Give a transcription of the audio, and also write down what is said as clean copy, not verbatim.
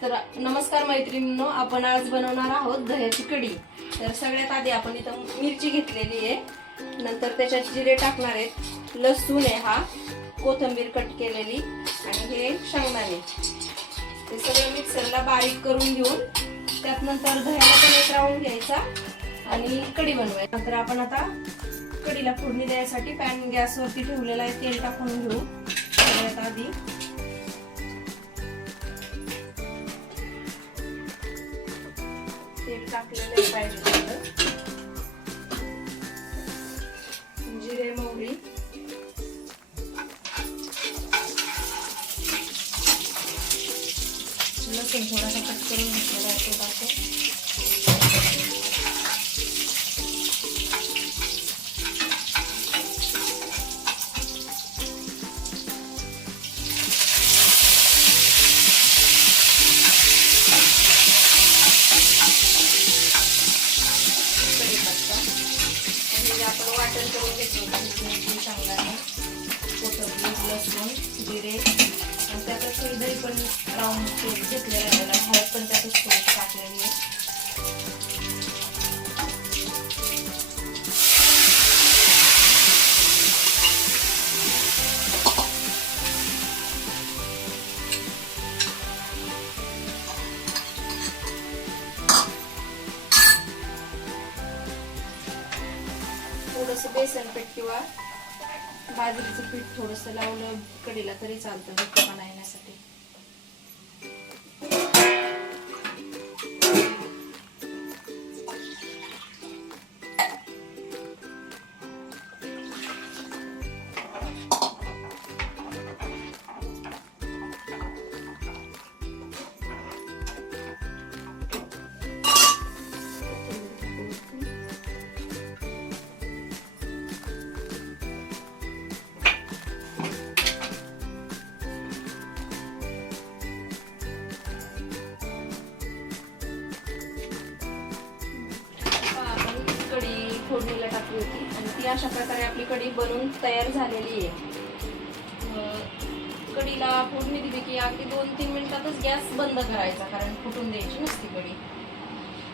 तर नमस्कार मैत्रिणींनो, आपण आज बनवणार आहोत दह्याची कढी। तर सगळ्यात आधी आपण इथं मिरची घेतलेली आहे, नंतर त्याच्यात जिरे टाकणार आहेत, लसूण आहे हा, कोथिंबीर कट केलेली आणि हे शेंगदाणे। ते सगळं मिक्सरला बारीक करून घेऊन त्यात नंतर दह्याला पण एक राऊंड घ्यायचा आणि कढी बनवायची। नंतर आपण आता कढीला फोडणी द्यायसाठी पॅन गॅसवरती ठेवलेला आहे, तेल टाकून घेऊ। सगळ्यात आधी तेल टाकलेलं पाहिजे, जिरे मोहरी, लसूण थोडासा कट करून घेतलेला आहे तो टाकतो। आपण वाटण करून घेतलं, मिरची, शेंगदाणे, कोथिंबीर, लसूण, जिरे आणि त्यातच दही पण राऊंड घेतलेलं आहे, हळद पण त्यातच थोडी टाकलेली आहे। थोडंसं बेसन पीठ किंवा बाजरीचं पीठ थोडंसं लावलं कढीला तरी चालतं घट्टपणा येण्यासाठी। फोडणीला टाकली होती आणि ती अशा प्रकारे आपली कढी बनवून तयार झालेली आहे। कढीला फोडणी दिली की अगदी 2-3 मिनिटातच गॅस बंद करायचा, कारण फुटून द्यायची नसती कढी।